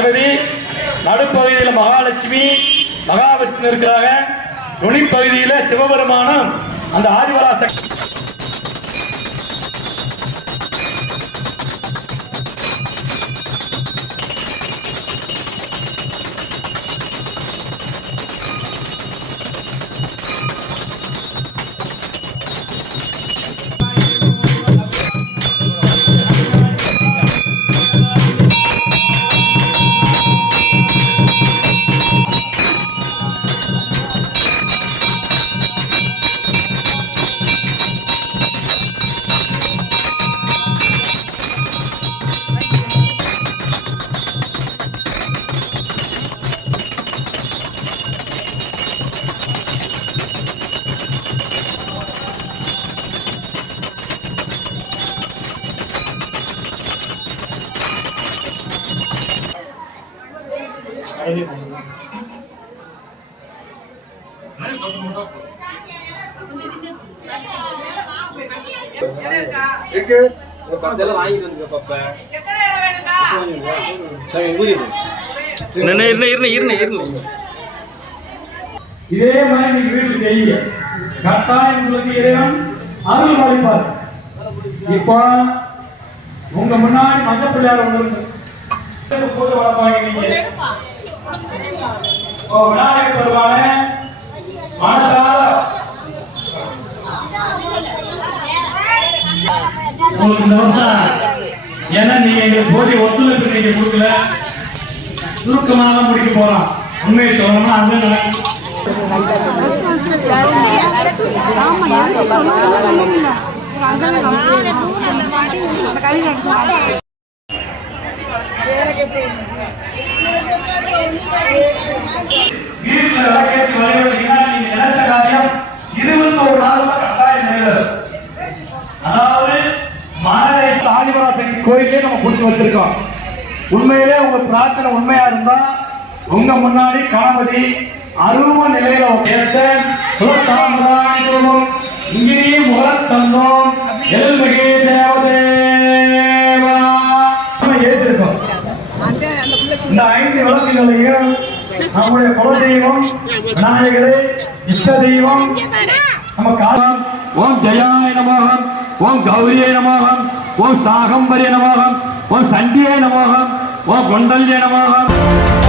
சரஸ்வதி நடுப்பகுதியில் மகாலட்சுமி மகாவிஷ்ணு இருக்கிறாங்க. நுனிப்பகுதியில் சிவபெருமானம் அந்த ஆதிவராசக்தி ஆதிவராச இருக்கு வாங்கிட்டு வந்துக்க பாப்பா. இதே மாதிரி நீங்க வீட்டில் செய்யுங்க. கட்டாயம் உங்களுக்கு இறைவன் அருள் பாலிப்பார் இப்போ உங்க முன்னாடி மஞ்ச பிள்ளையார் ஒன்று பூஜை வளர்ப்பாங்க நீங்க. விநாயகர் பெருமான மனசார உங்களுக்கு இந்த வருஷம் ஏன்னா நீங்க எங்களுக்கு போதிய ஒத்துழைப்பு நீங்க கொடுக்கல? சுருக்கமாக முடிக்க போறோம். உண்மையை சொல்லணும்னா அங்கே நடக்கும் ஆமா எனக்கு சொன்னாங்க கவிதை வீட்டில் விளக்கேற்றி வழிபடுறீங்கன்னா நீங்க நினைச்ச காரியம் இருபத்தோரு நாளுக்குள்ள கட்டாயம் நிறைவேறும் அதாவது மனதை ஆதிபராசக்தி கோயிலே நம்ம கொடுத்து வச்சிருக்கோம். உண்மையிலே உங்க பிரார்த்தனை உண்மையா இருந்தா உங்க முன்னாடி கணபதி அருவ நிலையில ஏத்தன் முகத்தந்தோம் எல்மிகே இந்த ஐந்து விளக்குகளையும் நம்முடைய குலதெய்வம் விநாயகரே இஷ்ட தெய்வம் நம்ம காலம் ஓம் ஜெயாய நமோகம் ஓம் கௌரியை நமோகம் ஓம் சாகம்பரிய நமோகம் ஓம் சண்டியை நமோகம் ஓம் குண்டல்ய நமோகம்